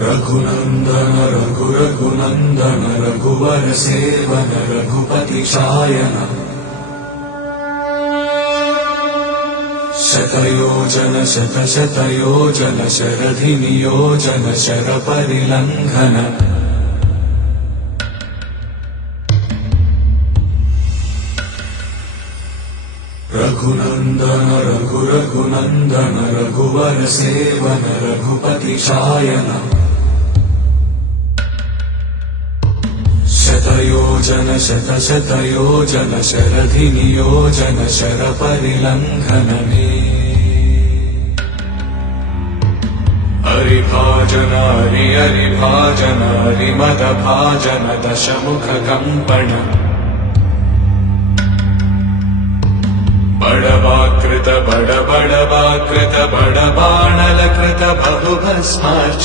रघुनंदन रघुनंदन रघुवर seven Raghupati Shayan शतयोजन शतशतयोजन शरधि नियोजन sir परिलंघन Raghunandan Raghunandan रघुवर seven Raghupati Shayan शतयोजन शतशतयोजन शरधि नियोजन sir परिलंघन हरिभाजन हरिभाजन हरिमद भाजन दशमुख कंपन बड़वाकृत बड़वाकृत बड़बाणलकृत बहुभस्मार्च